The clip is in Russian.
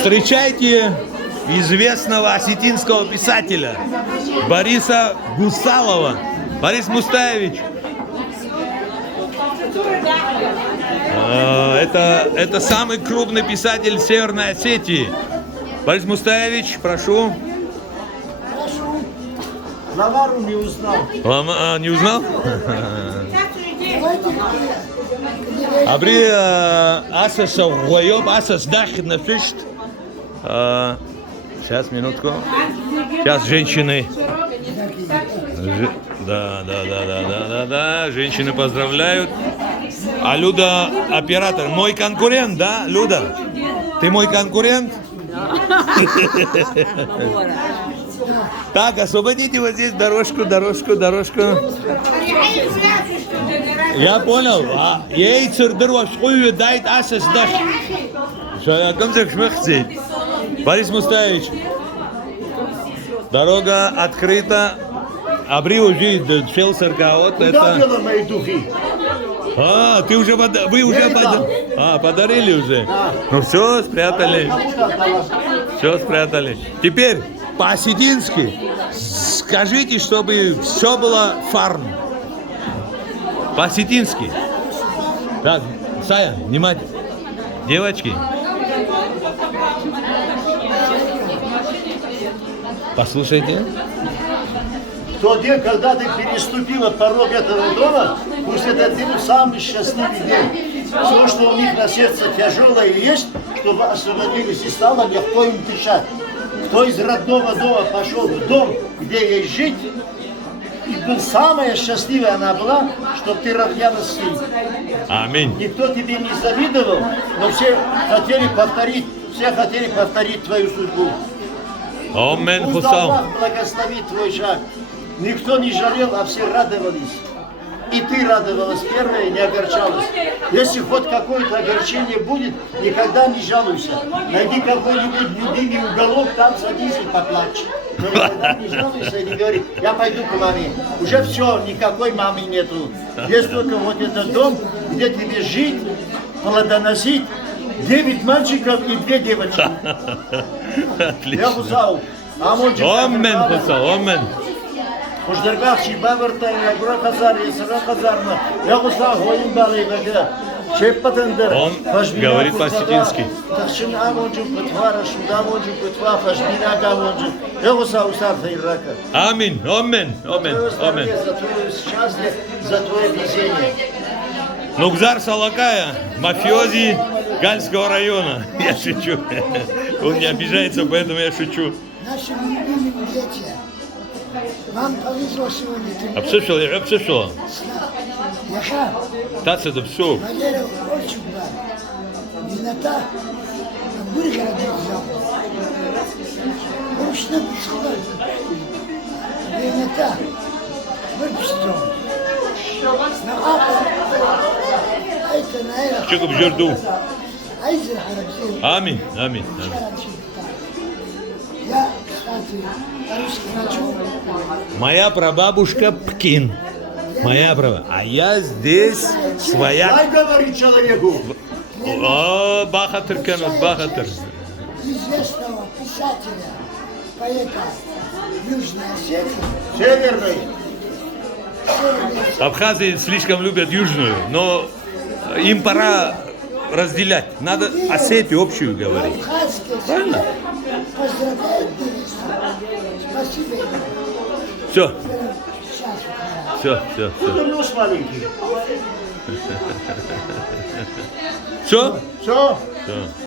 Встречайте известного осетинского писателя Бориса Гусалова. Борис Мустаевич. Это самый крупный писатель Северной Осетии. Борис Мустаевич, прошу. Лавару не узнал. Не узнал? Абри асаса уайоб асас дахит нафишт. Сейчас, минутку. Сейчас женщины. Да. Женщины поздравляют. А Люда оператор. Мой конкурент, да, Люда? Ты мой конкурент? Так, освободите вот здесь дорожку. Я понял. Ей цирдырваш хуй дает асас дах. Борис Мустаевич, дорога открыта. Абри уже дошел саркаот. Куда было мои духи? Ты уже вы уже подарили уже. Ну все, спрятали. Теперь по-осетински скажите, чтобы все было фарм. По-осетински. Так, Сая, внимательно. Девочки. Послушайте. В тот день, когда ты переступила порог этого дома, пусть это был самый счастливый день. Все, что у них на сердце тяжелое есть, чтобы освободились и стало легко им дышать. Кто из родного дома пошел в дом, где ей жить, и был самая счастливая она была, чтобы ты равнялась с ним. Аминь. Никто тебе не завидовал, но все хотели повторить твою судьбу. Амен, Пусть Хусал. Аллах благословит твой шаг. Никто не жалел, а все радовались. И ты радовалась первая и не огорчалась. Если хоть какое-то огорчение будет, никогда не жалуйся. Найди какой-нибудь любимый уголок, там садись и поплачь. Но никогда не жалуйся и не говори, я пойду к маме. Уже все, никакой мамы нету. Есть только вот этот дом, где тебе жить, плодоносить. 9 мальчиков и 2 девочки. Я Хусал. Амен, Хусал, амен. Уждаргахчи, Бабартай, Агрохазар, Исрахазарна, я Хусал, Гоин Бали, Чеппатендер. Он говорит по-осетински. Тахчин Амонджу, Патвара, Шудамонджу, Патва, Фашмина Гамонджу. Я Хусал, Усарта Ирака. Аминь, амен. За твое счастье, за твое везение. Нугзар Салакая, мафиози Гальского района. Я шучу. Он не обижается, поэтому я шучу. Наши любимые дети, вам повезло сегодня. Обсышала. Яша, Таца да псу. Валерия Ольчугба, Вината, Бургера взял. Ручно писала. Вината, выпустил. Чеков жерду. Айзер Харабзин. Аминь. Я, кстати, по-русски начал. Моя прабабушка Пкин. Моя права. А я здесь своя. Дай говорить человеку. Бахатыр Кенус, Бахатыр. Известного писателя, поэта Южной Осетии. Северный. Абхазы слишком любят южную, но им пора разделять. Надо Осетию общую говорить. Правильно? Поздравляю, Денис. Спасибо. Все. Нос маленький. Все? Все.